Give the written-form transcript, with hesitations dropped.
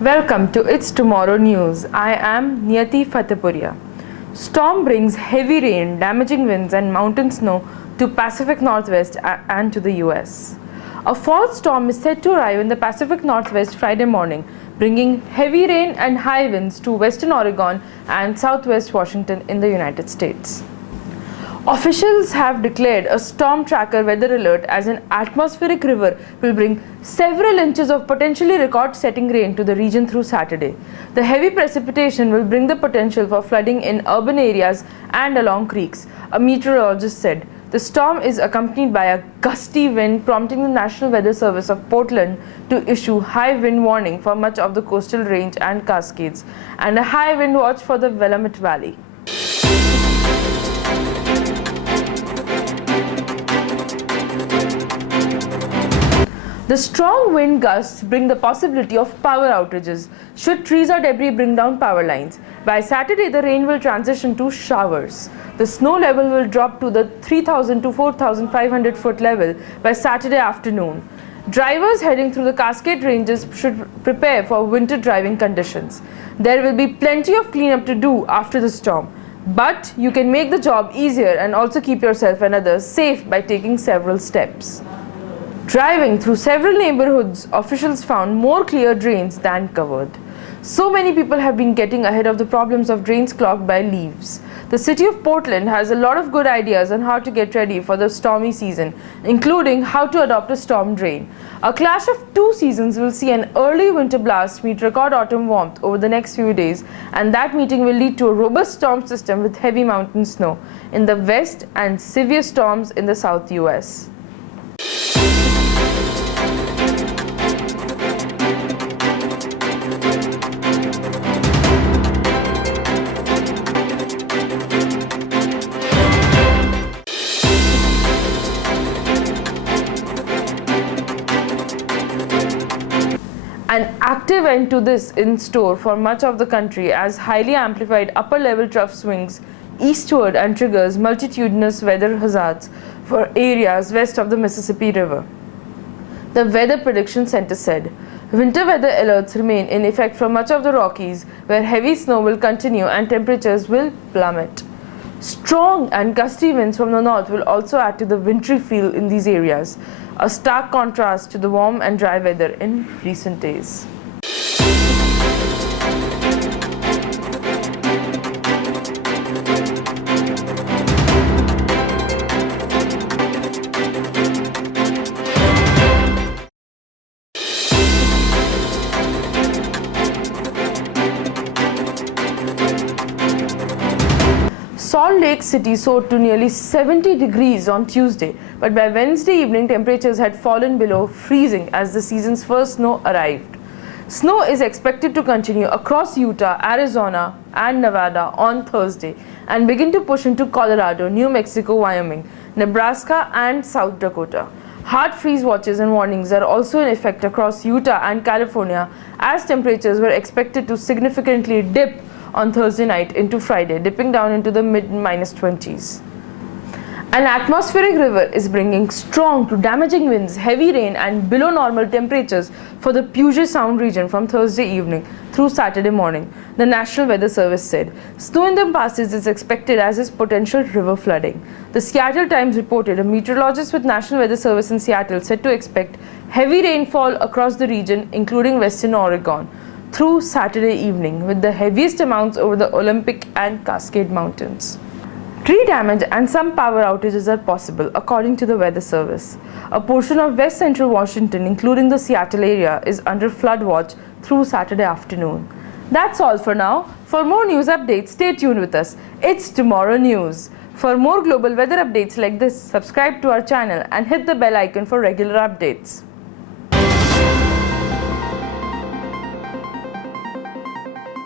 Welcome to It's Tomorrow News. I am Niyati Fatehpuria. Storm brings heavy rain, damaging winds and mountain snow to Pacific Northwest and to the US. A fall storm is set to arrive in the Pacific Northwest Friday morning, bringing heavy rain and high winds to western Oregon and southwest Washington in the United States. Officials have declared a storm tracker weather alert as an atmospheric river will bring several inches of potentially record-setting rain to the region through Saturday. The heavy precipitation will bring the potential for flooding in urban areas and along creeks, a meteorologist said. The storm is accompanied by a gusty wind, prompting the National Weather Service of Portland to issue high wind warning for much of the coastal range and Cascades, and a high wind watch for the Willamette Valley. The strong wind gusts bring the possibility of power outages should trees or debris bring down power lines. By Saturday, the rain will transition to showers. The snow level will drop to the 3,000 to 4,500 foot level by Saturday afternoon. Drivers heading through the Cascade Ranges should prepare for winter driving conditions. There will be plenty of cleanup to do after the storm, but you can make the job easier and also keep yourself and others safe by taking several steps. Driving through several neighborhoods, officials found more clear drains than covered. So many people have been getting ahead of the problems of drains clogged by leaves. The city of Portland has a lot of good ideas on how to get ready for the stormy season, including how to adopt a storm drain. A clash of two seasons will see an early winter blast meet record autumn warmth over the next few days, and that meeting will lead to a robust storm system with heavy mountain snow in the west and severe storms in the south US. An active end to this in store for much of the country as highly amplified upper-level trough swings eastward and triggers multitudinous weather hazards for areas west of the Mississippi River. The Weather Prediction Center said, winter weather alerts remain in effect for much of the Rockies, where heavy snow will continue and temperatures will plummet. Strong and gusty winds from the north will also add to the wintry feel in these areas, a stark contrast to the warm and dry weather in recent days. Salt Lake City soared to nearly 70 degrees on Tuesday, but by Wednesday evening temperatures had fallen below freezing as the season's first snow arrived. Snow is expected to continue across Utah, Arizona, and Nevada on Thursday and begin to push into Colorado, New Mexico, Wyoming, Nebraska, and South Dakota. Hard freeze watches and warnings are also in effect across Utah and California as temperatures were expected to significantly dip on Thursday night into Friday, dipping down into the mid-20s. An atmospheric river is bringing strong to damaging winds, heavy rain and below normal temperatures for the Puget Sound region from Thursday evening through Saturday morning, the National Weather Service said. Snow in the passes is expected as is potential river flooding. The Seattle Times reported a meteorologist with National Weather Service in Seattle said to expect heavy rainfall across the region, including western Oregon, through Saturday evening, with the heaviest amounts over the Olympic and Cascade Mountains. Tree damage and some power outages are possible, according to the Weather Service. A portion of west central Washington, including the Seattle area, is under flood watch through Saturday afternoon. That's all for now. For more news updates, stay tuned with us. It's Tomorrow News. For more global weather updates like this, subscribe to our channel and hit the bell icon for regular updates.